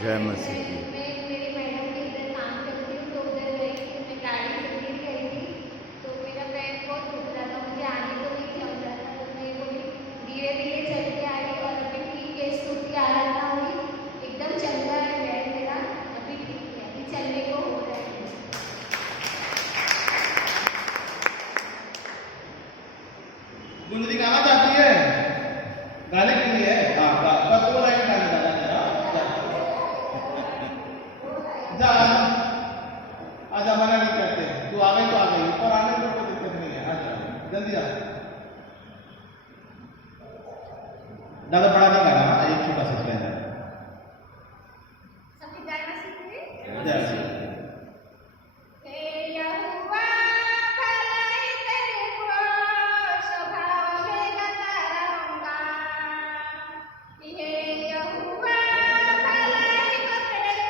जय मसीह की। मैं मेरी मैडम के इधर काम करती हूँ, तो उधर गई थी, मैं गाड़ी से गिर गई थी, तो मेरा पैर बहुत दुख रहा था, मुझे आने को नहीं जम रहा था, तो मैं बोली धीरे धीरे चल के आई और अभी ठीक है, सूट की आराधना हुई, एकदम चंगा है पैर मेरा, अभी ठीक है, अभी चलने को हो रहा है। गुंजरी गाना चाहती है, गाने के लिए हाँ बस 2 लाइन गाने गाना जा आजा, मना नहीं करते, तू आ गई तो आ गई, ऊपर आने में कोई दिक्कत नहीं है, आजा जल्दी आ, ज्यादा बड़ा नहीं गाना, एक छोटा सा गाना है। सबकी गाना सीख रही? जय श्री हे यहोवा भलाई तेरे को स्वभाव में गाता रहूंगा। हे यहोवा भलाई तेरे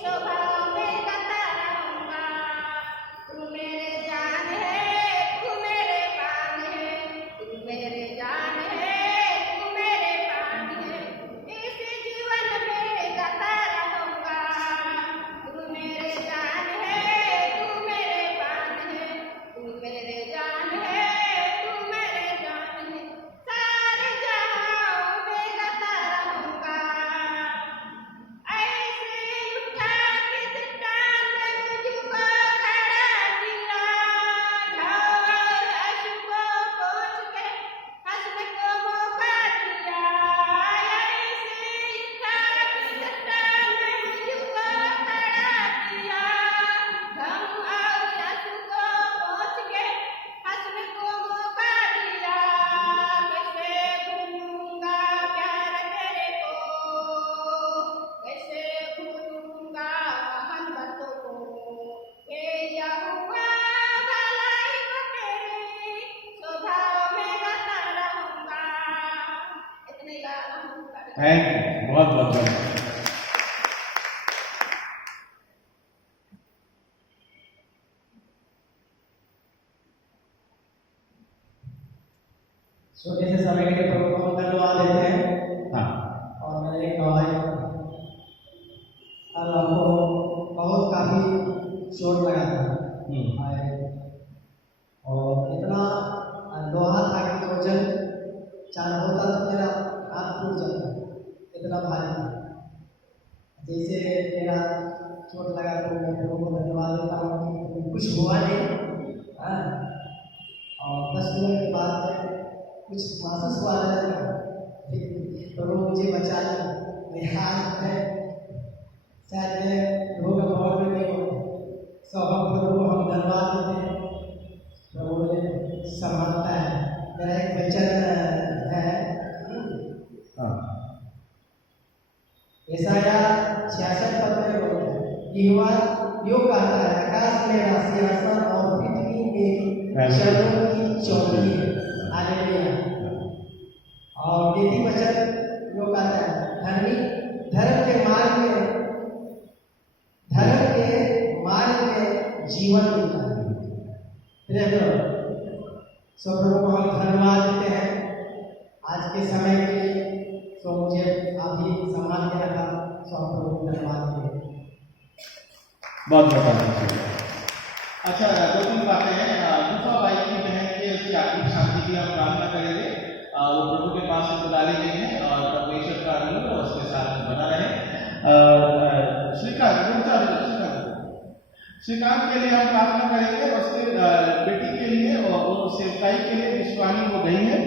स्वभाव में गाता रहूंगा। तू मेरे जान है, तू मेरे पान है, तू मेरे जान है, तू मेरे पान है, इस जीवन में गाता रहूंगा। तू मेरे जान है, तू मेरे पान है, तू मेरे जान है, तू मेरे जान है, सारे जहां में गाता रहूंगा। ऐसे उठा के चट्टान में मुझको खड़ा किया, ढाल अश्व को पोंछ के हंसने को मौका दिया। ऐसे उठा के चट्टान में मुझको खड़ा किया, घम और आंसू को पोंछ के हंसने को मौका दिया। कैसे भूलूंगा प्यार तेरे को, कैसे भूलूंगा महान बातों को। हे यहोवा भलाई को तेरी स्वभाव में गाता रहूंगा। इतने गाना हूँ। थैंक यू, बहुत बहुत धन्यवाद। छोटे से समय के प्रभु को हम धन्यवाद देते हैं। हाँ और मैंने एक गवाही कल हमको बहुत काफ़ी चोट लगा था आए, और इतना लोहा था कि वजन चार होता तो मेरा हाथ टूट जाता, इतना भारी था। जैसे मेरा चोट लगा तो मैं प्रभु को धन्यवाद देता हूँ कि कुछ हुआ नहीं। हाँ, और 10 मिनट के बाद में कुछ महसूस हुआ रहेगा, प्रभु मुझे बचा लिया। मेरे हाथ में शायद मैं प्रभु का भवन में नहीं हूँ, सब हम प्रभु को हम धन्यवाद देते हैं। प्रभु ने संभालता है। मेरा एक वचन है, हाँ यशाया 66 पद में बोलता है, यहोवा यूं कहता है, आकाश मेरा सिंहासन और पृथ्वी मेरी चरणों की चौकी है। हालेलुया। और नीति वचन जो कहता है, धर्मी धर्म के मार्ग में जीवन मिलता है। सो प्रभु को हम धन्यवाद देते हैं आज के समय के लिए। सो मुझे अभी सम्मान के रखा, सो हम प्रभु को धन्यवाद देते हैं। बहुत बहुत धन्यवाद। अच्छा 2-3 बातें हैं। गुफा बाई की बहन के उसकी आत्मिक शांति की हम कामना करेंगे। वो प्रभु के पास से बुला ली गई है और परमेश्वर का अनुग्रह उसके साथ बना रहे। श्रीकांत के लिए हम प्रार्थना करेंगे, उसके बेटी के लिए और वो सेवकाई के लिए विश्वानी हो गई है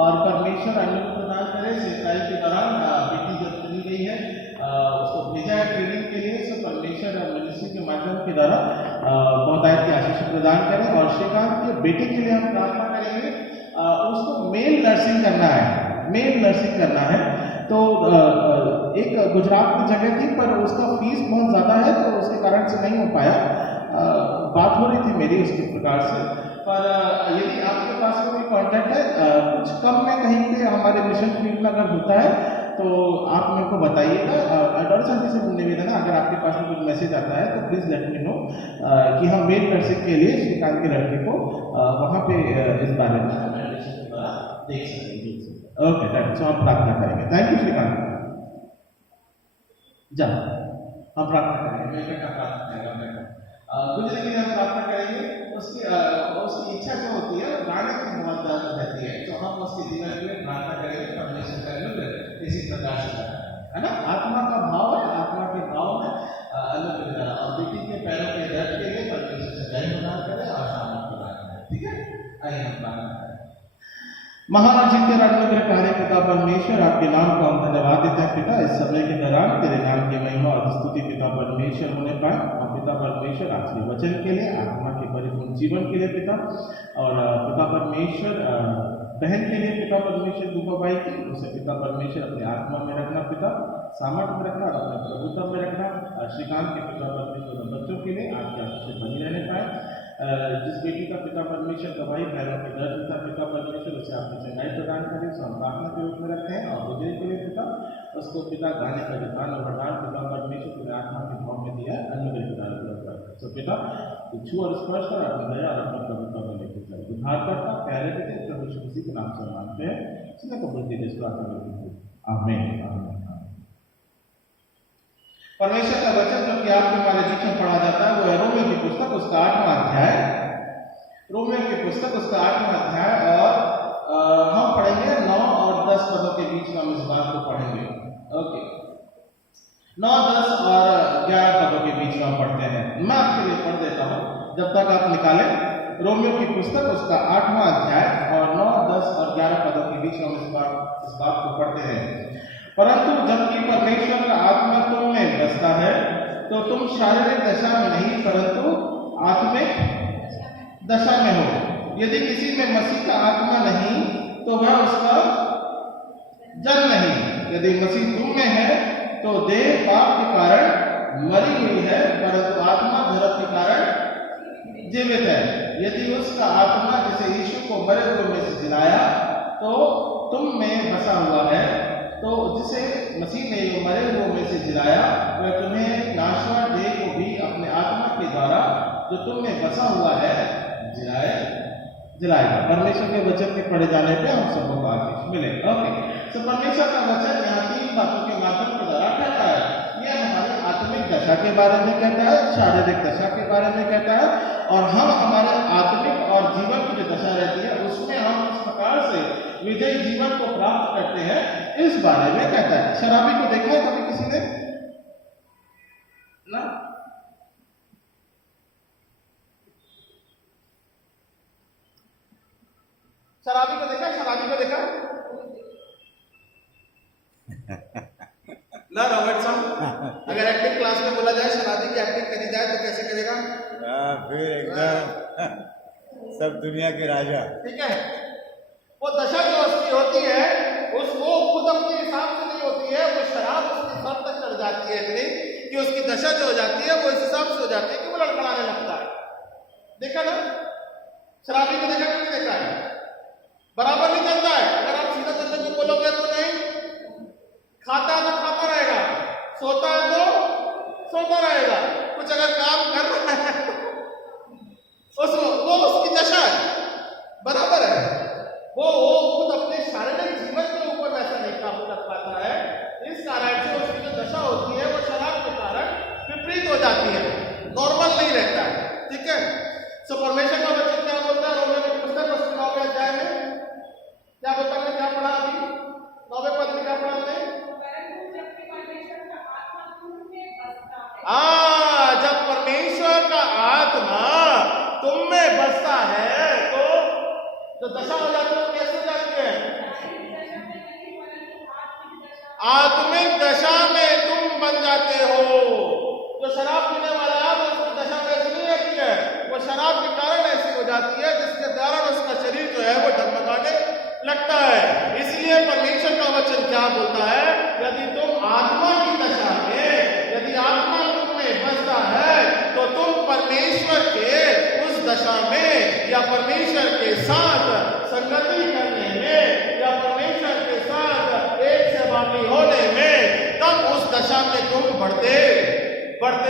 और परमेश्वर अनुग्रह प्रदान करे। सेवकाई के दौरान बेटी जब चली गई है उसको भेजा है ट्रेनिंग के लिए, सो परमेश्वर मिनिस्ट्री के माध्यम के द्वारा बहुतायत की आशीष प्रदान करें। और श्रीकांत के बेटे के लिए हम प्रार्थना करेंगे, उसको मेल नर्सिंग करना है, मेल नर्सिंग करना है। तो एक गुजरात की जगह थी पर उसका फीस बहुत ज़्यादा है, तो उसके कारण से नहीं हो पाया। बात हो रही थी मेरी उसके प्रकार से, पर यदि आपके पास कोई कॉन्टैक्ट है कुछ कम में कहीं पे हमारे मिशन फील्ड में अगर होता है तो आप मेरे को बताइएगा। डॉक्टर साहब जी से निवेदन है, अगर आपके पास में कुछ मैसेज आता है तो प्लीज़ लेट मी नो कि हम मेल नर्सिंग के लिए श्रीकांत के लड़के को वहाँ पे इस बारे में देख सकेंगे। ओके, सो हम प्रार्थना करेंगे। Thank you Shrikant. जा हम प्रार्थना करेंगे, बेटा का प्रार्थना करेगा बेटा गुजरे के लिए हम प्रार्थना करेंगे। उसकी इच्छा जो होती है गाने की बहुत रहती है, तो हम उसके जीवन के लिए प्रार्थना करेंगे। परमेश्वर का अनुग्रह इसी प्रकार से है ना, आत्मा का भाव है, आत्मा के भाव में अनुग्रह और बेटी के पैरों के दर्द के लिए परमेश्वर से जय प्रदान करें और शांति प्रदान करें। ठीक है, आइए हम प्रार्थना करें। महान जितने अनुग्रहकारी पिता परमेश्वर, आपके नाम को हम धन्यवाद देते हैं पिता। इस समय के दौरान तेरे नाम की महिमा और स्तुति पिता परमेश्वर होने पाए, और पिता परमेश्वर आपके वचन के लिए, आत्मा के परिपूर्ण जीवन के लिए पिता, और पिता परमेश्वर बहन के लिए पिता परमेश्वर दूबाबाई की, उसे पिता परमेश्वर अपने आत्मा में रखना पिता, सामर्थ्य में रखना और अपने प्रभुत्व में रखना। श्रीकांत के पिता परमेश्वर बच्चों के लिए आपके आशीष से बनी रहने पाए। जिस बेटी का पिता परमेश्वर गवाही पैरों के दर्द था पिता परमेश्वर, उसे आपकी चंगाई प्रदान करें, संतान के रूप में रखें। और बुजुर्ग के लिए पिता, उसको पिता गाने का विधान और वरदान पिता परमेश्वर तुम्हें आत्मा के भाव में दिया, अनुग्रह प्रदान कर। तो पिता तू छू और स्पर्श कर, अपनी दया और अपने प्रभुत्व में लेकर चल। उद्धार करता प्यारे बेटे प्रभु यीशु मसीह के नाम से मानते हैं, इसने को बुद्धि दे प्रार्थना। आमीन। परमेश्वर का वचन जो कि आपके हमारे बीच में पढ़ा जाता है वो है रोमियो की पुस्तक उसका 8वां अध्याय, रोमियो की पुस्तक उसका 8वां अध्याय, और हम पढ़ेंगे 9 और 10 पदों के बीच में हम इस बात को पढ़ेंगे। ओके, 9, 10 और 11 पदों के बीच में हम पढ़ते हैं। मैं आपके लिए पढ़ देता हूँ जब तक आप निकालें। रोमियो की पुस्तक उसका 8वां अध्याय और 9, 10 और 11 पदों के बीच में हम इस बात को पढ़ते हैं। परंतु जबकि परमेश्वर का आत्मा तुम में बसता है, तो तुम शारीरिक दशा में नहीं परंतु आत्मिक दशा में हो। यदि किसी में मसीह का आत्मा नहीं तो वह उसका जन नहीं। यदि मसीह तुम में है तो देह पाप के कारण मरी हुई है, परंतु आत्मा धर्म के कारण जीवित है। यदि उसका आत्मा जिसे यीशु को मरे हुए में से जिलाया तो तुम में बसा हुआ है, तो जिसे मसीह ने मरे हुए में से जिलाया वह तुम्हें नाशवान देह को भी अपने आत्मा के द्वारा जो तुम में बसा हुआ है जिलाएगा। परमेश्वर के वचन के पढ़े जाने पे हम सबको को आशीष मिले। ओके, तो परमेश्वर का वचन यहाँ 3 बातों के माध्यम के द्वारा कहता है। यह हमारी आत्मिक दशा के बारे में कहता है, शारीरिक दशा के बारे में कहता है, और हम हमारे आत्मिक और जीवन की जो दशा रहती है उसमें हम किस प्रकार से विजयी जीवन को प्राप्त करते हैं इस बारे में कहता है। शराबी को देखा है कभी किसी ने ना? शराबी को देखा? शराबी को देखा ना? रॉबर्ट साहब, अगर एक्टिंग क्लास में बोला जाए शराबी की एक्टिंग करी जाए तो कैसे करेगा? फिर एकदम सब दुनिया के राजा। ठीक है, वो दशा जो उसकी होती है वो खुद अपने हिसाब से नहीं होती है, वो शराब उसके सर तक चढ़ जाती है इतनी कि उसकी दशा जो हो जाती है वो इस हिसाब से हो जाती है कि वो लड़खड़ाने लगता है। देखा ना? शराबी को देखा नहीं देखा है? बराबर नहीं चलता है। अगर आप सीधा चलने को बोलोगे तो नहीं, खाता है तो खाता रहेगा, सोता है तो सोता रहेगा, कुछ अगर काम कर रहा है वो उसकी दशा है, बराबर है। वो खुद अपने शारीरिक जीवन के ऊपर वैसा नहीं काबू रख पाता है, इस कारण से उसकी जो दशा होती है वो शराब के कारण विपरीत हो जाती है, नॉर्मल नहीं रहता है। ठीक है, सो परमेश्वर का वचन क्या बोलता है? रोमियो की पुस्तक उसके 9वें अध्याय में क्या बोलता है? क्या पढ़ा अभी? 9वें पद में क्या पढ़ा हमने? जब परमेश्वर का आत्मा तुम में बसता है तो जो दशा हो जाती है वो कैसे हो जाती है? आत्मिक दशा में तुम बन जाते हो। जो शराब पीने वाला है वो उसकी दशा वैसी नहीं रहती है, वो शराब के कारण ऐसी हो जाती है जिसके कारण उसका शरीर जो है वो डगमगाने लगता है। इसलिए परमेश्वर का वचन क्या बोलता है? यदि तुम आत्मा की दशा में, यदि आत्मा तुम में बसता है तो तुम परमेश्वर के उस दशा में या परमेश्वर के साथ संगति करने में या परमेश्वर के साथ एक सहभागी होने में तब उस दशा में तुम बढ़ते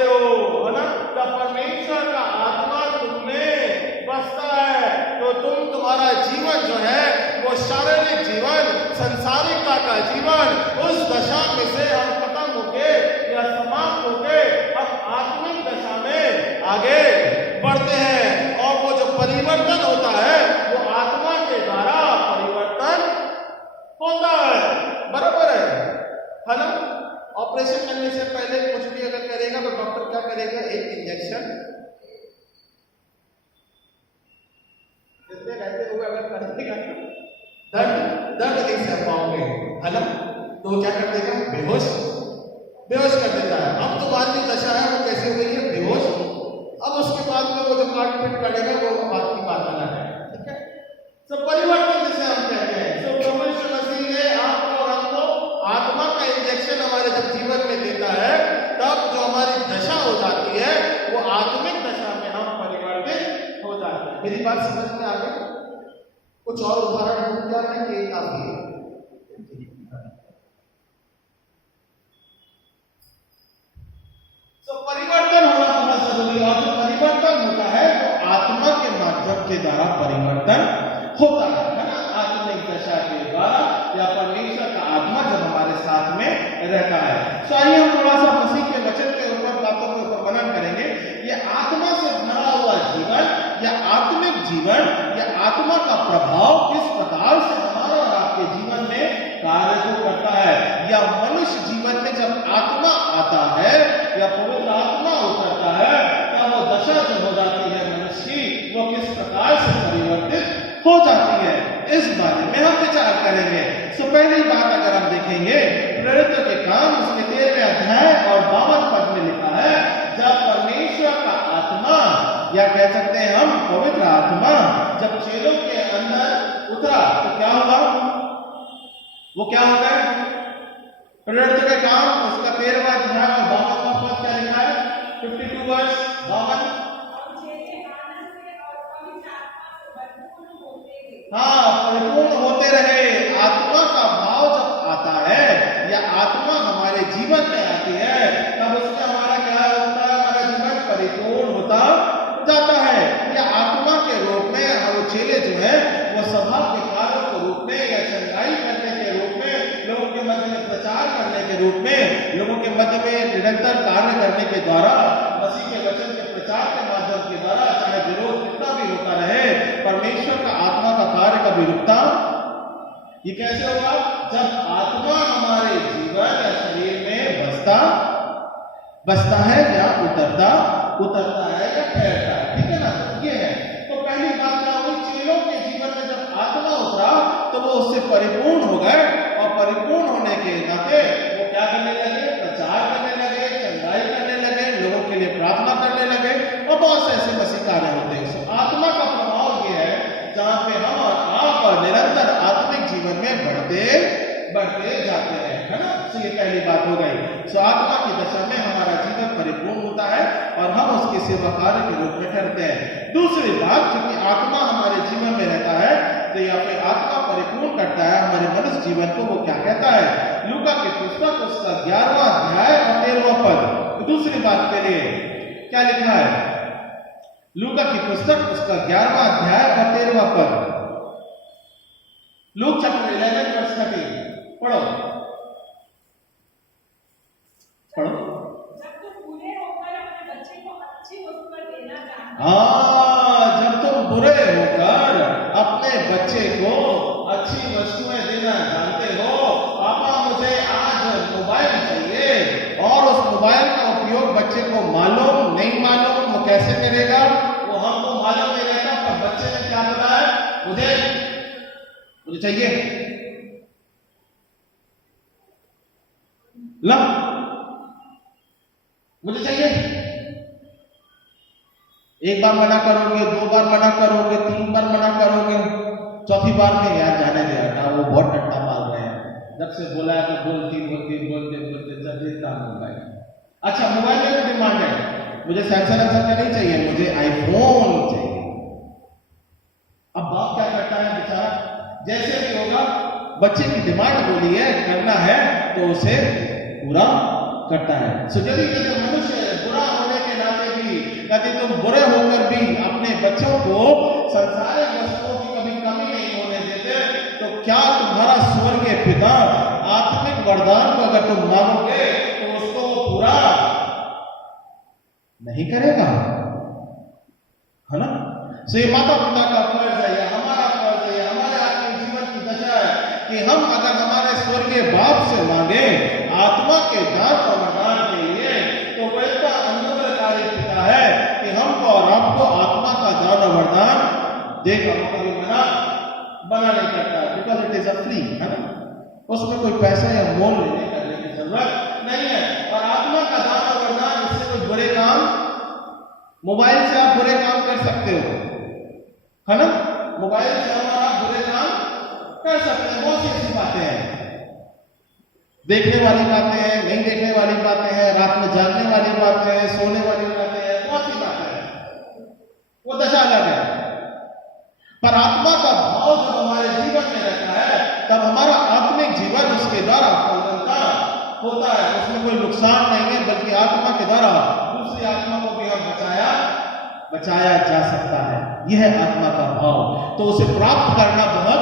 हो, है ना? जब परमेश्वर का आत्मा तुम में बसता है तो तुम्हारा जीवन जो है वो शारीरिक जीवन, संसारिकता का जीवन, उस दशा में से हम खत्म होके या परिवर्तन होता है वो आत्मा के द्वारा परिवर्तन होता है। बराबर है ना? ऑपरेशन करने से पहले कुछ भी अगर करेगा तो डॉक्टर क्या करेगा? एक इंजेक्शन रहते हुए अगर करेगा दर्द नहीं सह पाओगे, है ना? तो क्या कर देगा? बेहोश कर देता है। अब तो बाद की दशा है वो कैसे हुई है? बेहोश। अब उसके बाद में वो जो काट पीट करेगा वो बात की बात अलग है। ठीक है? सब परिवर्तन जिसे हम कहते हैं। सो प्रभु यीशु मसीह ने आपको और हमको आत्मा का इंजेक्शन हमारे जब जीवन में देता है, तब जो हमारी दशा हो जाती है वो आत्मिक दशा में हम परिवर्तित हो जाते हैं। मेरी बात समझ में आ गई? कुछ और उदाहरण हो क्या है कि काफी है? तो परिवर्तन होना बहुत जरूरी है, और जो परिवर्तन होता है वो आत्मा के माध्यम के द्वारा परिवर्तन होता है ना? आत्मिक दशा के द्वारा या परमेश्वर का आत्मा जब हमारे साथ में रहता है। तो आइए हम थोड़ा सा मसीह के वचन के ऊपर बातों के ऊपर मनन करेंगे। ये आत्मा से भरा हुआ जीवन या आत्मिक जीवन या आत्मा का प्रभाव किस प्रकार से हमारे और आपके जीवन में कार्य को करता है, या मनुष्य जीवन में जब आत्मा आता है या पवित्र आत्मा उतरता है तब वो दशा जो हो जाती है मनुष्य की, वो किस प्रकार से परिवर्तित हो जाती है, इस बारे में हम विचार करेंगे। तो पहली बात अगर हम देखेंगे प्रेरितों के काम उसके 13वें अध्याय और 52 पद में लिखा है, जब परमेश्वर का आत्मा या कह सकते हैं हम पवित्र आत्मा जब चेलों के अंदर उतरा तो क्या हुआ? वो क्या होता है? प्रेरितों के काम उसका 13वां अध्याय और 52वां पद क्या लिखा है? 52 वर्ष 52। हाँ, परिपूर्ण होते रहे। आत्मा का भाव जब आता है या आत्मा हमारे जीवन में आती है तब उसमें हमारा क्या होता है? हमारा जीवन परिपूर्ण होता जाता है। या आत्मा के रूप में वो चेले जो है वो सभा के कार्यों के रूप में या चंगाई करने के रूप में, लोगों के मध्य में प्रचार करने के रूप में, लोगों के मध्य में निरंतर कार्य करने के द्वारा, मसीह के वचन के प्रचार के माध्यम के द्वारा, चाहे विरोध कितना भी होता रहे, परमेश्वर का आत्मा का कार्य कभी रुकता। ये कैसे होगा? जब आत्मा हमारे जीवन या शरीर में बसता है या उतरता है या ठहरता है। ठीक है ना? ये है। तो पहली बात क्या हुई? चेलों के जीवन में जब आत्मा उतरा तो वो उससे परिपूर्ण हो गए, और परिपूर्ण होने के नाते वो क्या करने लगे? प्रचार करने लगे, चंगाई करने लगे, लोगों के लिए प्रार्थना करने लगे, और बहुत से ऐसे मसीह कार्य होते हैं। आत्मा का प्रभाव ये है जहां पे हम और आप निरंतर आत्मिक जीवन में बढ़ते जाते हैं, है ना? तो ये पहली बात हो गई। तो आत्मा की दशा में हमारा जीवन परिपूर्ण होता है और हम उसके सेवा कार्य के रूप में ठहरते हैं। दूसरी बात, क्योंकि आत्मा हमारे जीवन में रहता है तो या फिर आत्मा परिपूर्ण करता है हमारे मनुष्य जीवन को। वो क्या कहता है? लूका की पुस्तक उसका 11वां अध्याय और 13वां पद। दूसरी बात के लिए क्या लिखा है? लूका की पुस्तक उसका 11वां अध्याय और 13वां पद। लूक चैप्टर 11 वर्स 30 पढ़ो। जब तुम बुरे होकर अपने बच्चे को अच्छी वस्तु देना जानते हो। हाँ, जब तुम बुरे होकर अपने बच्चे को अच्छी वस्तुएं देना जानते हो। पापा मुझे आज मोबाइल चाहिए, और उस मोबाइल का उपयोग बच्चे को मालूम नहीं मालूम वो कैसे करेगा वो हमको मालूम नहीं रहता, पर बच्चे ने क्या बोला है? मुझे चाहिए ला, मुझे चाहिए। एक बार मना करोगे, 2 बार मना करोगे, 3 बार मना करोगे, चौथी बार में यार जाने दे रहा, वो बहुत टट्टा मार रहे हैं। जब से बोला है तो बोलते जब काम होगा। अच्छा, मोबाइल में डिमांड है, मुझे सैमसंग का नहीं चाहिए, मुझे आईफोन चाहिए। अब बाप क्या करता है बेचारा? जैसे भी होगा, बच्चे की डिमांड बोली है, करना है तो उसे पूरा करता है। सो यदि मनुष्य बुरा होने के नाते भी, यदि तुम बुरे होकर भी अपने बच्चों को संसारिक वस्तुओं की कभी कमी नहीं होने देते, तो क्या तुम्हारा स्वर्गीय पिता आत्मिक वरदान को अगर तुम मांगोगे तो उसको पूरा नहीं करेगा? है ना? से माता पिता का फर्ज है, या हमारा फर्ज है, या हमारे आत्मिक जीवन की दशा है कि हम अगर हमारे स्वर्गीय बाप से मांगे आत्मा के दान और वरदान के लिए, तो वो इतना अनुग्रहकारी पिता है कि हमको और आपको आत्मा का दान और वरदान देगा। कभी मना नहीं करता, because it is a free, है ना, उसमें कोई पैसा या मोल लेने करने की जरूरत नहीं है। और आत्मा का दान और वरदान, इससे कोई बुरे काम, मोबाइल से आप बुरे काम कर सकते हो, है ना, मोबाइल से आप बुरे काम कर सकते हैं। बहुत सी ऐसी बातें हैं, देखने वाली बातें हैं, नहीं देखने वाली बातें हैं, रात में जागने वाली बातें हैं, सोने वाली बातें हैं, बहुत सी बातें हैं, वो दशा अलग है। पर आत्मा का भाव जब हमारे जीवन में रहता है, तब हमारा आत्मिक जीवन उसके द्वारा फलवंता होता है, उसमें कोई नुकसान नहीं है, बल्कि आत्मा के द्वारा दूसरी आत्मा को भी हम बचाया जा सकता है। यह है आत्मा का भाव, तो उसे प्राप्त करना बहुत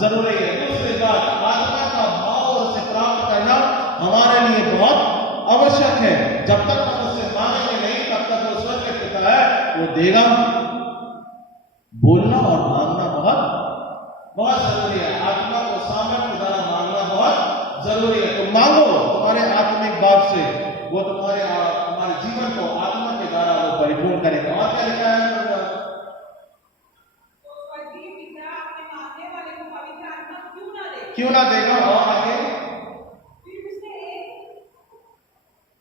जरूरी है। दूसरी बात, आत्मा का भाव और उसे प्राप्त करना हमारे लिए बहुत आवश्यक है। जब तक हम उससे मांगेंगे नहीं, तब तक वो स्वर्ग के पिता है, वो देगा। बोलना और मांगना बहुत जरूरी है। आत्मा को सामर्थ्य द्वारा मांगना बहुत जरूरी है। तो मांगो तुम्हारे आत्मिक बाप से, वो तुम्हारे जीवन को आत्मा के द्वारा वो परिपूर्ण करेगा। और क्या लिखा है? तो स्वर्गीय पिता अपने मांगने वाले को पवित्र आत्मा क्यों ना देगा? और आगे फिर उसने एक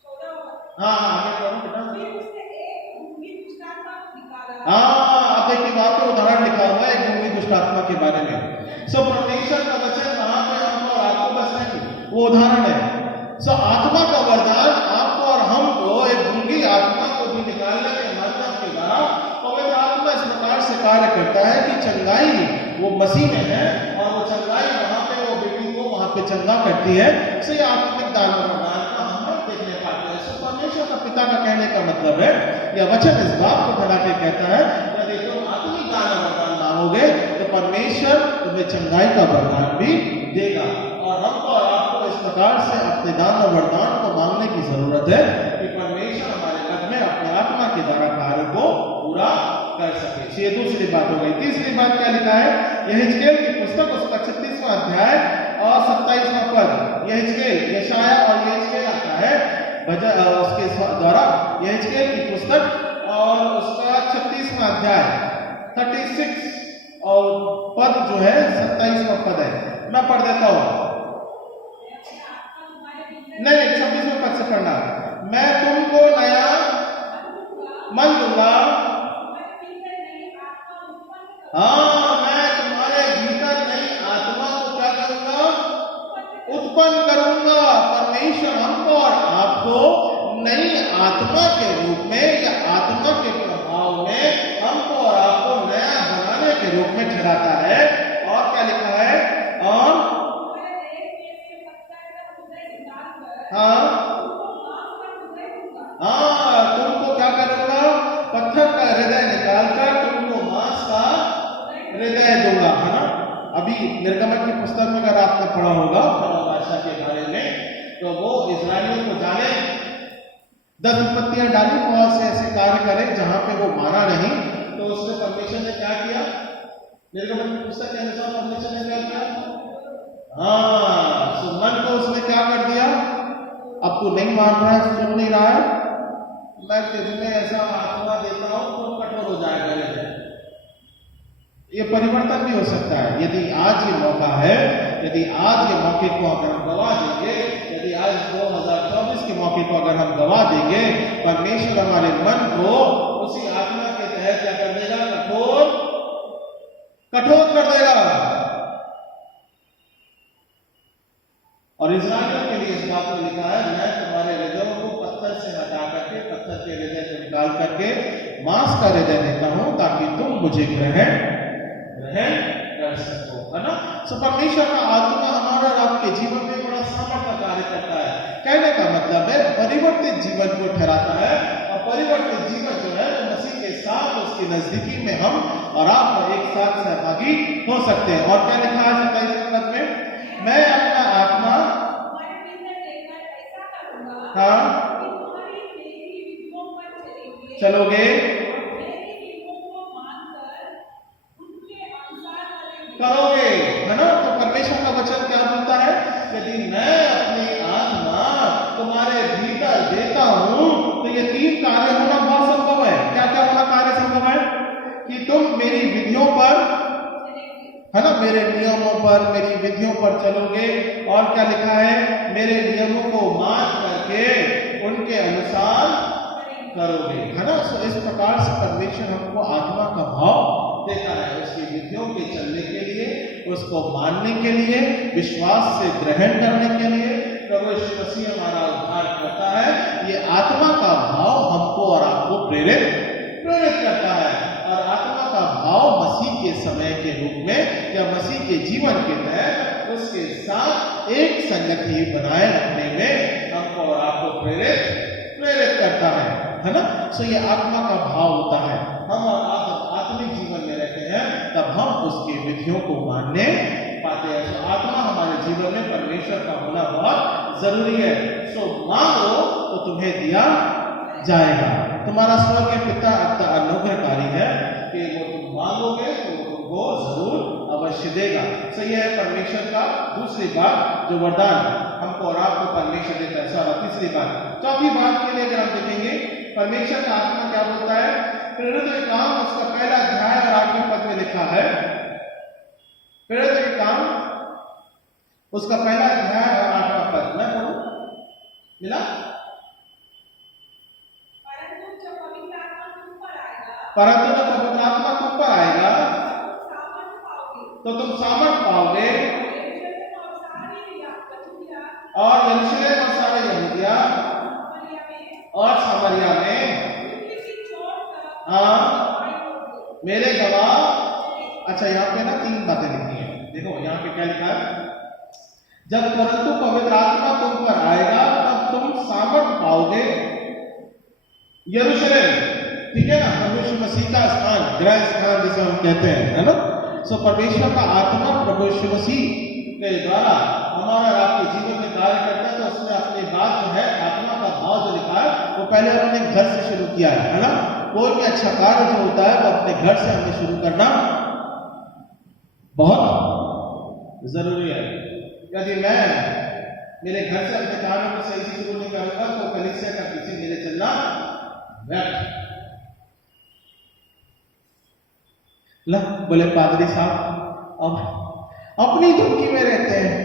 14 हाँ आगे पढ़ो बेटा। फिर उसने एक गूंगी दुष्ट आत्मा को निकाला। हाँ, अब देखिए वहां पे उदाहरण लिखा हुआ है गूंगी दुष्ट आत्मा के बारे में। सो परमेश्वर का वचन वहां पे हमको और आपको बस नहीं, वो उदाहरण है। सो आत्मा का वरदान आपको और हमको एक गूंगी आत्मा को भी निकालने के माध्यम के द्वारा पवित्र आत्मा इस प्रकार से कार्य करता है कि चंगाई वो मसीह में है, और वो चंगाई वहां पे वो बेटी को वहां पे चंगा करती है। सो ये आत्मिक दान और वरदान का हम देखने पाते हैं। सो परमेश्वर का पिता का कहने का मतलब है, यह वचन इस बात को बढ़ा के कहता है, यदि तुम आत्मिक दान और वरदान मांगोगे तो परमेश्वर तुम्हें चंगाई का वरदान भी देगा। और हमको और आपको इस प्रकार से अपने दान और वरदान को मांगने की जरूरत है कि परमेश्वर हमारे पद में अपने आत्मा के द्वारा कार्य को पूरा कर सके। ये दूसरी बात हो गई। तीसरी बात क्या लिखा है? यहेजकेल की पुस्तक उसका 36वां अध्याय और 27वां पद। यहेजकेल, यशाया और यहेजकेल आता है उसके द्वारा। यहेजकेल की पुस्तक और उसका 36वां अध्याय 36 और पद जो है 27वां पद है, मैं पढ़ देता हूं। नहीं, 26वें पद से पढ़ना। मैं तुमको नया मन दूंगा, हाँ मैं तुम्हारे भीतर नई आत्मा को क्या करूंगा? उत्पन्न करूंगा। परमेश्वर हमको और आपको नई आत्मा के रूप में या आत्मा के प्रभाव में हमको और आपको नया बनाने के रूप में ठहराता है। और क्या लिखा है? और हाँ, तुमको क्या करूंगा? पत्थर का हृदय निकालकर तुमको मांस का हृदय दूंगा, है ना। अभी निर्गमन की पुस्तक में अगर आपने पढ़ा होगा बादशाह के बारे में, तो वो इजरायलियों को जाने 10 विपत्तियां डाली, बहुत से ऐसे कार्य करे जहां पे वो माना नहीं। तो उसमें परमेश्वर ने क्या किया? निर्गमन की पुस्तक के अनुसार परमेश्वर ने क्या किया? हाँ, सो मन को उसने क्या कर दिया? अब तू नहीं मान रहा है, सुन नहीं रहा है, मैं तुझमें ऐसा आत्मा देता हूं तो कठोर हो जाएगा। ये परिवर्तन भी हो सकता है यदि आज ये मौका है, यदि आज ये मौके को अगर हम गवा देंगे, यदि आज 2024 के मौके को अगर हम गवा देंगे, परमेश्वर हमारे मन को उसी आत्मा के तहत क्या कर देगा? कठोर कर देगा। और इस्राएलियों के लिए इस बात को लिखा है, मैं तुम्हारे हृदयों को पत्थर से हटा करके, पत्थर के हृदय से निकाल करके मांस का हृदय देता हूं, ताकि तुम मुझे ग्रहण कर सको, है ना। सो परमेश्वर का आत्मा हमारा और आपके जीवन में बड़ा सामर्थ्य कार्य करता है। कहने का मतलब है परिवर्तित जीवन को ठहराता है, और परिवर्तित जीवन जो है वो मसीह के साथ उसकी नजदीकी में हम और आप एक साथ सहभागी हो सकते हैं। और क्या लिखा है 27वें पद में? मैं अपना आत्मा हाँ चलोगे, करोगे, है ना। तो परमेश्वर का वचन क्या बोलता है, यदि मैं अपनी आत्मा तुम्हारे भीतर देता हूं तो ये 3 कार्य होना बहुत संभव है। क्या क्या होना कार्य संभव है, कि तुम मेरी विधियों पर, है ना, मेरे नियमों पर, मेरी विधियों पर चलोगे, और क्या लिखा है, मेरे नियमों को मान करके उनके अनुसार करोगे, है ना। सो इस प्रकार से परमेश्वर हमको आत्मा का भाव देता है, उसकी विधियों के चलने के लिए, उसको मानने के लिए, विश्वास से ग्रहण करने के लिए। प्रभु यीशु मसीह हमारा उद्धार करता है। ये आत्मा का भाव हमको और आपको प्रेरित करता है, और आत्मा का भाव मसीह के समय के रूप में या मसीह के जीवन के तहत उसके साथ एक संगति बनाए रखने में हमको और आपको प्रेरित करता है ना। सो ये आत्मा का भाव होता है। हम और आप जब आत्मिक जीवन में रहते हैं तब हम उसकी विधियों को मानने पाते हैं। सो आत्मा हमारे जीवन में परमेश्वर का होना बहुत जरूरी है। सो मांगो तो तुम्हें दिया जाएगा। तुम्हारा स्वर्गीय पिता अत्यंत अनुग्रहकारी है कि वो तुम मांगोगे तो तुमको जरूर अवश्य देगा। सो यह है परमेश्वर का दूसरी बात जो वरदान हमको और आपको परमेश्वर देता है। सवाल तीसरी बात, चौथी बात के लिए अगर हम देखेंगे परमेश्वर का आत्मा क्या बोलता है, प्रेरित के काम उसका पहला अध्याय और 8वें पद में लिखा है। प्रेरित के काम उसका पहला अध्याय और 8वां पद, मैं पढ़ूं, मिला। परंतु जब पवित्र आत्मा तुम पर आएगा, परंतु जब पवित्र आत्मा तुम पर आएगा सामर्थ पाओगे, तो तुम सामर्थ पाओगे, और यरूशलेम और सारे यहूदिया, और सामरिया में हाँ मेरे गवाह। अच्छा, यहाँ पे ना 3 बातें लिखी हैं। देखो यहाँ पे क्या लिखा है, जब परंतु पवित्र आत्मा तुम पर आएगा तब तुम सामर्थ पाओगे। यरूशलेम, ठीक है ना, प्रभु यीशु मसीह का स्थान, गृह स्थान जिसे हम कहते हैं, है ना। सो परमेश्वर का आत्मा प्रभु यीशु मसीह के द्वारा हमारा और आपके जीवन में कार्य करता है। तो उसमें अपनी बात जो है, आत्मा का भाव जो लिखा है, वो पहले उन्होंने घर से शुरू किया है ना। कोई भी अच्छा कार्य जो होता है वो अपने घर से हमें शुरू करना बहुत जरूरी है। यदि मैं मेरे घर से अपने कार्य को सही से शुरू नहीं करूंगा तो कलीसिया का पीछे मेरे चलना व्यर्थ। ला बोले पादरी साहब अब अपनी धुनकी में रहते हैं,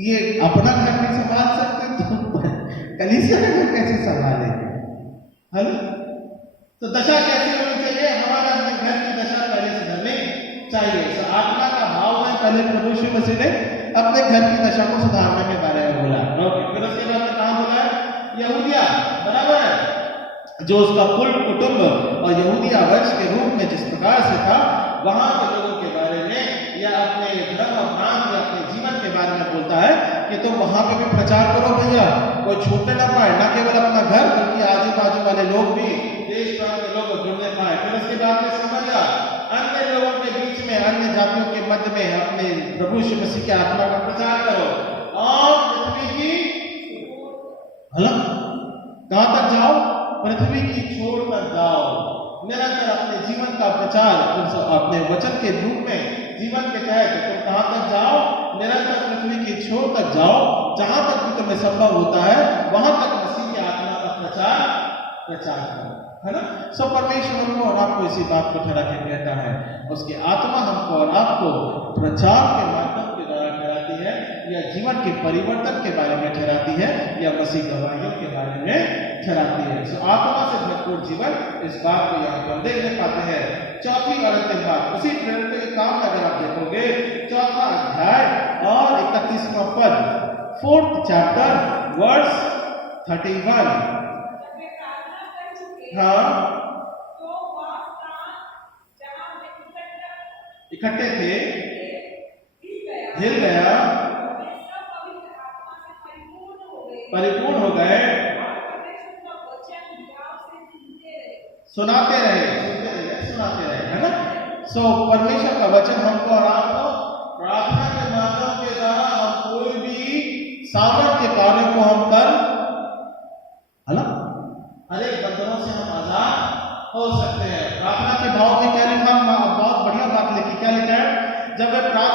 ये अपना घर नहीं संभाल सकते तो कलीसिया का घर कैसे संभालेंगे, है ना। तो दशा कैसी होनी चाहिए, हमारा अपने घर की दशा पहले सुधरनी चाहिए। तो आत्मा का भाव है, पहले प्रभु यीशु मसीह ने अपने घर की दशा को सुधारने के बारे में बोला। ओके, फिर उसके बाद में कहाँ बोला है, यहूदिया, बराबर है, जो उसका कुल कुटुंब और यहूदिया वंश के रूप में जिस प्रकार से था, वहां के लोगों के बारे में या अपने धर्म और प्रांत या अपने जीवन के बारे में बोलता है कि तुम वहां पे भी प्रचार करो भैया, कोई छूटने ना पाए, ना केवल अपना घर बल्कि आजू बाजू वाले लोग भी, देश प्रांत के लोग जुड़ने पाए। फिर उसके बाद में समझा अन्य लोगों के बीच में, अन्य जातियों के मध्य में अपने प्रभु यीशु मसीह के आत्मा का प्रचार करो, और पृथ्वी की कहां तक जाओ, पृथ्वी की छोर तक जाओ, निरंतर अपने जीवन का प्रचार, अपने वचन के रूप में जीवन के तहत तुम कहां तक जाओ, निरंतर पृथ्वी की छोर तक जाओ, जहां तक भी तुम्हें संभव होता है वहां तक मसीह की आत्मा का प्रचार करो, है ना। सो परमेश्वर हमको और आपको इसी बात को ठहरा के कहता है, उसकी आत्मा हमको और आपको प्रचार के माध्यम के द्वारा ठहराती है, या जीवन के परिवर्तन के बारे में ठहराती है, या मसीह गवाहियों के बारे में ठहराती है। सो आत्मा से भरपूर जीवन, इस बात को यहाँ पर देखने पाते हैं। चौथी और अंतिम बात, उसी प्रेरित के काम अगर आप देखोगे, 4वां अध्याय और 31वां पद, 4th chapter verse 31। हाँ, इकट्ठे थे, हिल गया, परिपूर्ण हो गए, सुनाते रहे, है ना। सो परमेश्वर का वचन हमको और आपको प्रार्थना के माध्यम के द्वारा हम कोई भी सामर्थ्य के कार्य को हम कर, है ना, अनेक बंधनों से हम आजाद हो सकते हैं। प्रार्थना के भाव में क्या लिखा, बहुत बढ़िया बात लिखी, क्या लिखा है, जब वे प्रार्थना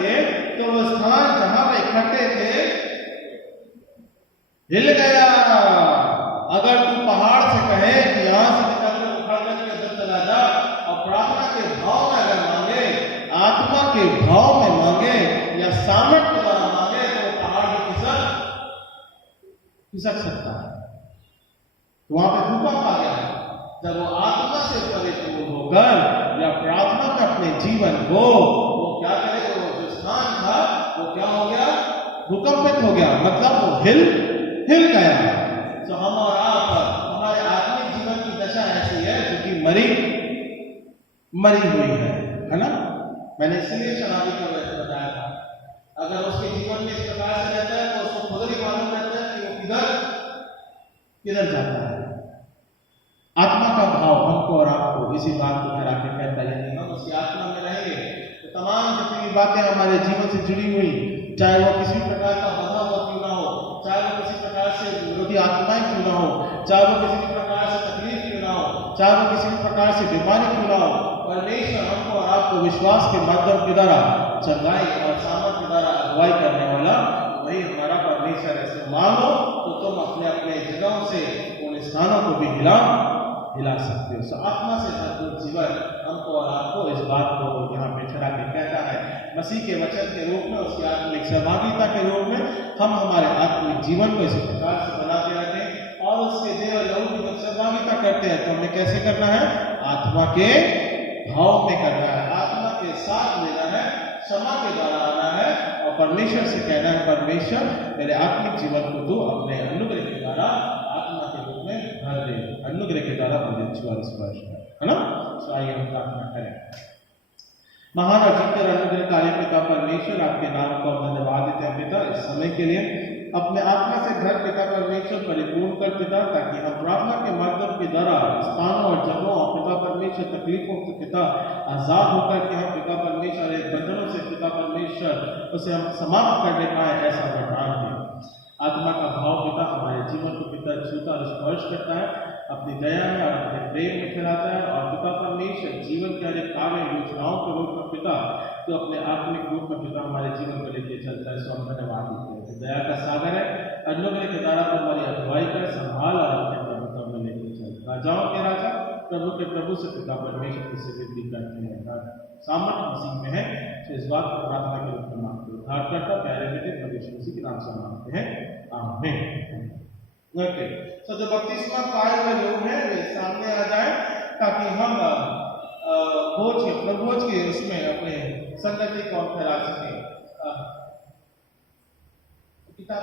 किए तो वो स्थान जहां पे इकट्ठे थे हिल गया। अगर तू पहाड़ से कहे कि यहां से निकल कर उखड़ करके उधर चला जा और प्रार्थना के भाव में अगर मांगे, आत्मा के भाव में मांगे या सामर्थ्य द्वारा मांगे तो वो पहाड़ भी खिसक सकता है। तो वहां पे भूकंप आ गया है। जब वो आत्मा से परिपूर्ण होकर या प्रार्थना में अपने जीवन को वो क्या करे, तो वो जो स्थान था वो क्या हो गया, भूकंपित हो गया, मतलब वो हिल गया। तो हम और आप, हमारे आत्मिक जीवन की दशा ऐसी है जो कि मरी हुई है ना। मैंने इसलिए शराबी का वैसे बताया था, अगर उसके जीवन में इस प्रकार से रहता है तो उसको खुद ही मालूम रहता है कि वो किधर जाता है। आत्मा का भाव हमको और आपको इसी बात को करा के कहता है, यदि हम उसकी आत्मा में रहेंगे तो तमाम जितनी भी बातें हमारे जीवन से जुड़ी हुई, चाहे वो किसी प्रकार का बंधा हुआ क्यों ना हो, चाहे वो किसी प्रकार से विरोधी आत्माएं क्यों ना हो, चाहे वो किसी भी प्रकार से तकलीफ क्यों ना हो, चाहे वो किसी भी प्रकार से बीमारी क्यों ना हो, परमेश्वर हमको और आपको विश्वास के माध्यम के द्वारा चंगाई और सामर्थ्य के द्वारा अगुवाई करने वाला वही हमारा परमेश्वर है। ऐसे मानो तो तुम अपने अपने जगहों से उन स्थानों को भी हिला सकते हो। आत्मा से भरपूर जीवन हमको और आपको इस बात को यहाँ पे ठहरा के कहता है। मसीह के वचन के रूप में, उसकी आत्मिक सहभागिता के रूप में हम हमारे आत्मिक जीवन को इसी प्रकार से बना के रखें और उसके देह और लहू की जब सहभागिता करते हैं तो हमें कैसे करना है, आत्मा के भाव में करना है, आत्मा के साथ लेना है, क्षमा के द्वारा आना है और परमेश्वर से कहना है, परमेश्वर मेरे आत्मिक जीवन को तू अपने अनुग्रह के द्वारा आत्मा के रूप में भर दे, अनुग्रह के द्वारा मुझे छुआ स्पर्श कर, है ना। तो आइए हम प्रार्थना करें। महान और जीते अनुग्रह कार्य पिता परमेश्वर, आपके नाम को हम धन्यवाद देते हैं पिता इस समय के लिए। अपने आत्मा से घर पिता परमेश्वर परिपूर्ण कर पिता, ताकि हम प्रार्थना के माध्यम के द्वारा स्थानों और जगहों और पिता परमेश्वर तकलीफों से पिता आजाद होकर के हम पिता परमेश्वर एक बंधनों से पिता परमेश्वर उसे हम समाप्त करने पाए, ऐसा वरदान है। आत्मा का भाव पिता हमारे जीवन को पिता छूता और स्पर्श करता है, अपनी दया में और अपने प्रेम में खिलाता है और पिता परमेश्वर जीवन के हर कार्य योजनाओं के रूप में पिता तो अपने आत्मिक रूप में पिता हमारे जीवन को लेकर चलता है। सो हम धन्यवाद देते हैं, दया का सागर है, अनुग्रह के द्वारा हमारी अगुवाई कर संभाल और अपने प्रभुत्व में लेकर चलता। राजाओं के राजा प्रभु के प्रभु से पिता परमेश्वर की से विनती करते हैं, सामर्थ मसीह में है। तो इस बात को प्रार्थना के रूप में मांगते उद्धार करता प्यारे बेटे परमेश्वर मसीह के नाम से मांगते हैं, आमीन। ओके, तो जो बपतिस्मा पाए हुए लोग हैं वे सामने आ जाए ताकि हम भोज के उसमें अपने संगति को फैला सकें। किताब